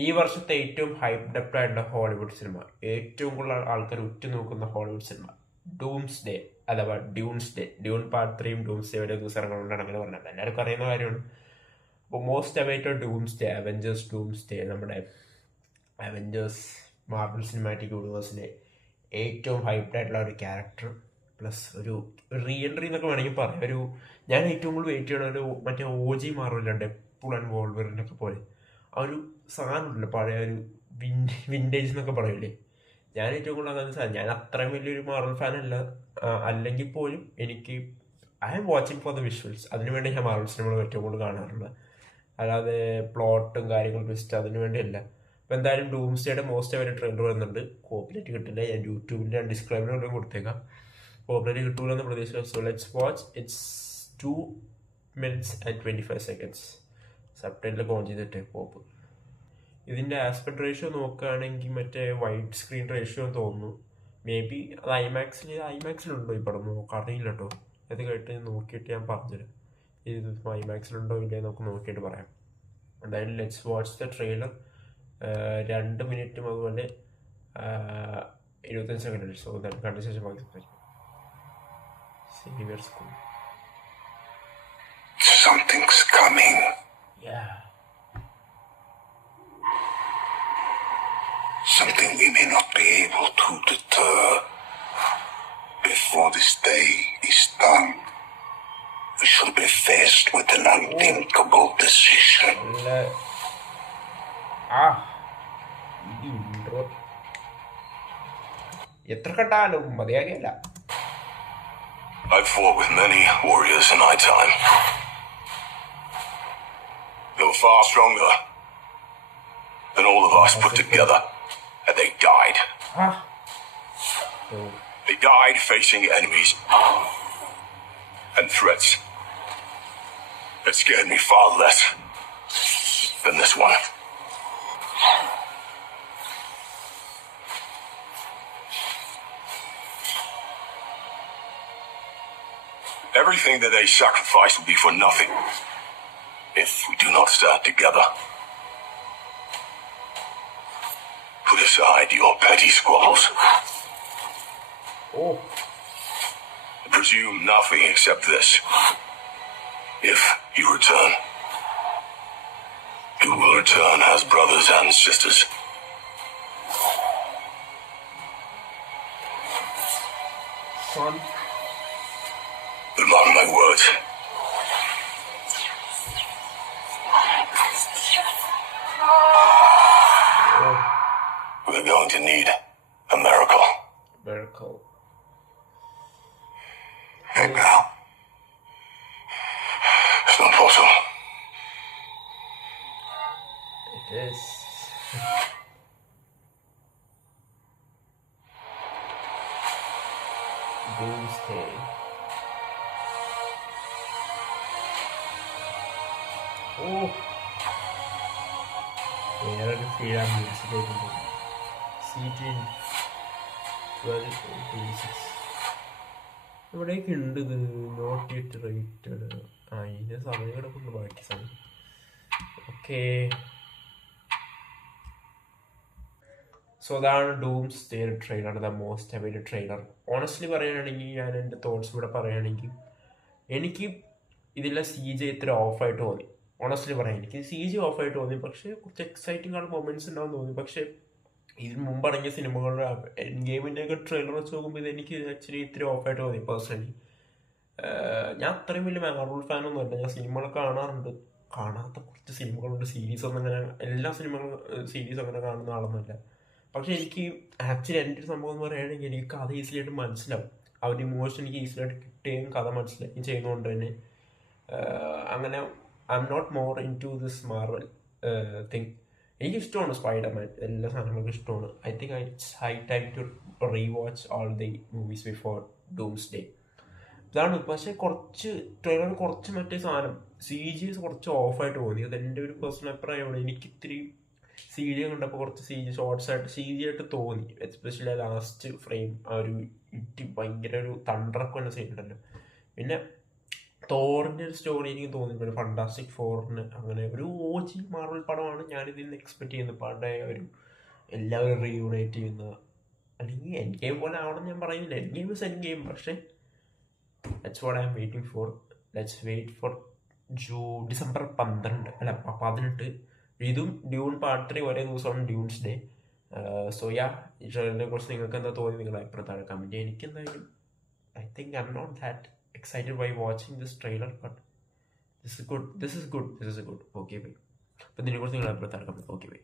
ഈ വർഷത്തെ ഏറ്റവും ഹൈപ്ഡ് ആയിട്ടുള്ള ഹോളിവുഡ് സിനിമ, ഏറ്റവും കൂടുതൽ ആൾക്കാർ ഉറ്റുനോക്കുന്ന ഹോളിവുഡ് സിനിമ ഡൂംസ് ഡേ അഥവാ ഡ്യൂൺ പാർട്ട് 3 ഡൂംസ് ഡേ ഒരേ ദിവസം ഇറങ്ങുന്നുണ്ടാണ് അങ്ങനെ പറഞ്ഞത്. എല്ലാവർക്കും അറിയുന്ന കാര്യമാണ്. അപ്പോൾ most awaited dooms day, Avengers dooms day, നമ്മുടെ അവഞ്ചേഴ്സ് മാർവൽ സിനിമാറ്റിക് യൂണിവേഴ്സിലെ ഏറ്റവും ഹൈപ്ഡ് ആയിട്ടുള്ള ഒരു ക്യാരക്ടർ പ്ലസ് ഒരു റീ എൻട്രി എന്നൊക്കെ വേണമെങ്കിൽ പറയാം. ഞാൻ ഏറ്റവും കൂടുതൽ വെയിറ്റ് ചെയ്യണ ഒരു മറ്റേ OG മാർവലില്ല, ഡെഡ്പൂൾ ആൻഡ് വോൾവറിനൊക്കെ പോലെ ആ ഒരു സാധനം ഉണ്ടല്ലോ, പഴയ ഒരു വിൻറ്റേജ് എന്നൊക്കെ പറയില്ലേ. ഞാൻ ഏറ്റവും കൂടുതൽ അങ്ങനത്തെ സാധനം, ഞാൻ അത്രയും വലിയൊരു മാർവൽ ഫാൻ അല്ല, അല്ലെങ്കിൽ പോലും എനിക്ക് I am watching for the visuals. അതിനുവേണ്ടി ഞാൻ മാർവൽ സിനിമകൾ ഏറ്റവും കൂടുതൽ കാണാറുള്ളത്, അല്ലാതെ പ്ലോട്ടും കാര്യങ്ങളും ട്വിസ്റ്റ് അതിനു വേണ്ടിയല്ല. അപ്പോൾ എന്തായാലും ഡൂംസ്ഡേയുടെ മോസ്റ്റ് അവരുടെ ട്രെയിലർ വരുന്നുണ്ട്. കോപ്പിറൈറ്റ് കിട്ടില്ല, ഞാൻ യൂട്യൂബിൽ ഞാൻ ഡിസ്ക്രൈബിലൂടെ കൊടുത്തേക്കാം. കോപ്പിറൈറ്റ് കിട്ടൂലെന്ന് പ്രതീക്ഷിക്കാം. So let's watch. It's 2 minutes and 25 seconds. സബ് ടൈറ്റിലൊക്കെ ഓൺ ചെയ്തിട്ടേ പോപ്പ്. ഇതിൻ്റെ ആസ്പെക്ട് റേഷ്യോ നോക്കുകയാണെങ്കിൽ മറ്റേ വൈഡ് സ്ക്രീൻ റേഷ്യോ തോന്നുന്നു. മേ ബി അത് ഐമാക്സിലുണ്ടോ ഈ പടം നോക്കറിയില്ല കേട്ടോ. അത് കേട്ട് നോക്കിയിട്ട് ഞാൻ പറഞ്ഞുതരാം ഇത് ഐമാക്സിലുണ്ടോ ഇല്ലേ നമുക്ക് നോക്കിയിട്ട് പറയാം. എന്തായാലും ലെറ്റ്സ് വാച്ച് ദ ട്രെയിലർ. 2 മിനിറ്റും അതുപോലെ 25 സെക്കൻഡ്. സോ കണ്ട ശേഷം ബാക്കി സംസാരിക്കും. Senior school. Something's coming. Yeah. Something we may not be able to deter before this day is done. We shall be faced with an unthinkable decision. എത്ര കണ്ടാലും മതിയാകില്ല. I've fought with many warriors in my time. They were far stronger than all of us put together, and they died. They died facing enemies and threats that scared me far less than this one. Everything that they sacrifice will be for nothing if we do not stand together. Put aside your petty squabbles. Presume nothing except this. If you return, you will return as brothers and sisters. Son. Mark my words. We're going to need a miracle. Miracle. Hey, pal. It's not possible. It is. Doomsday. വേറൊരു ഫീലാണ് മ്യൂസിക്കായിട്ടുണ്ട്. CG 12:26 ഇവിടെയൊക്കെ ഉണ്ട്. ഇത് not yet rated. ഇതിൻ്റെ സമയം കിടപ്പുണ്ട്, ബാക്കി സമയം. ഓക്കെ, സോ അതാണ് dooms day trailer, the most awaited trailer. Honestly പറയുകയാണെങ്കിൽ, ഞാൻ എൻ്റെ തോട്ട്സ് ഇവിടെ പറയുകയാണെങ്കിൽ, എനിക്ക് ഇതിലെ CG ഇത്ര ഓഫായിട്ട് തോന്നി. ഓണസ്റ്റ്ലി പറയാം, എനിക്ക് CG ഓഫായിട്ട് തോന്നി. പക്ഷേ കുറച്ച് എക്സൈറ്റിംഗ് ആണ് മൊമെന്റ്സ് ഉണ്ടാവും തോന്നി. പക്ഷേ ഇതിന് മുമ്പ് ഇറങ്ങിയ സിനിമകളുടെ എൻ ഗെയിമിൻ്റെയൊക്കെ ട്രെയിലർ വെച്ച് നോക്കുമ്പോൾ ഇതെനിക്ക് ആക്ച്വലി ഇത്തിരി ഓഫായിട്ട് തോന്നി പേഴ്സണലി. ഞാൻ അത്രയും വലിയ മാർവൽ ഫാനൊന്നുമല്ല. ഞാൻ സിനിമകൾ കാണാറുണ്ട്, കാണാത്ത കുറച്ച് സിനിമകളുണ്ട്. സീരീസൊന്നും അങ്ങനെ എല്ലാ സീരീസും അങ്ങനെ കാണുന്ന ആളൊന്നുമല്ല. പക്ഷേ എനിക്ക് ആക്ച്വലി എൻ്റെ ഒരു സംഭവം എന്ന് പറയുകയാണെങ്കിൽ, എനിക്ക് കഥ ഈസിയായിട്ട് മനസ്സിലാവും. ആ ഒരു ഇമോഷൻ എനിക്ക് ഈസിയായിട്ട് കിട്ടുകയും കഥ മനസ്സിലാക്കുകയും ചെയ്യുന്നതുകൊണ്ട് തന്നെ അങ്ങനെ I am not more into this Marvel thing. എനിക്കിഷ്ടമാണ് സ്പൈഡർമാൻ, എല്ലാ സാധനങ്ങൾക്കും ഇഷ്ടമാണ്. I think it's high time to rewatch all the movies before Doomsday. ഇതാണ്. പക്ഷേ ട്രെയിലർ കുറച്ച് മറ്റേ സാധനം CG കുറച്ച് ഓഫായിട്ട് തോന്നി. അത് എൻ്റെ ഒരു പേഴ്സണൽ അഭിപ്രായമാണ്. എനിക്കിത്തിരി CG കണ്ടപ്പോൾ കുറച്ച് CG ആയിട്ട് തോന്നി. എസ്പെഷ്യലി ലാസ്റ്റ് ഫ്രെയിം, ആ ഒരു ഭയങ്കര ഒരു തണ്ടറൊക്കെ വന്ന സീൻ ഉണ്ടല്ലോ. പിന്നെ തോറിൻ്റെ ഒരു സ്റ്റോറി എനിക്ക് തോന്നിയിട്ടുണ്ട്. ഫണ്ടാസ്റ്റിക് ഫോറിന് അങ്ങനെ ഒരു OG മാർവൽ പടമാണ് ഞാനിതിൽ നിന്ന് എക്സ്പെക്ട് ചെയ്യുന്നത്. പണ്ടേ ഒരു എല്ലാവരും റീയൂണൈറ്റ് ചെയ്യുന്ന, അല്ലെങ്കിൽ എൻ ഗെയിം പോലെ ആവണം ഞാൻ പറയുന്നില്ല, end game is end game. പക്ഷേ that's what I'm waiting for. Let's wait for December 18 ഇതും ഡ്യൂൺ പാർട്ട് 3 ഒരേ ദിവസമാണ് ഡ്യൂൺസ് ഡേ. സോ യാ, ഈ ട്രെയിലറിനെ കുറിച്ച് നിങ്ങൾക്ക് എന്താ തോന്നി, നിങ്ങളുടെ അഭിപ്രായം താഴെ കമൻറ്റ് ചെയ്യുക. എനിക്ക് എന്തായാലും I think I'm not that excited by watching this trailer, but this is good. Okay, bye. അപ്പോൾ ഇതിനെക്കുറിച്ച് നിങ്ങളുടെ അഭിപ്രായം താഴെ കമൻറ്റ്. Okay bye.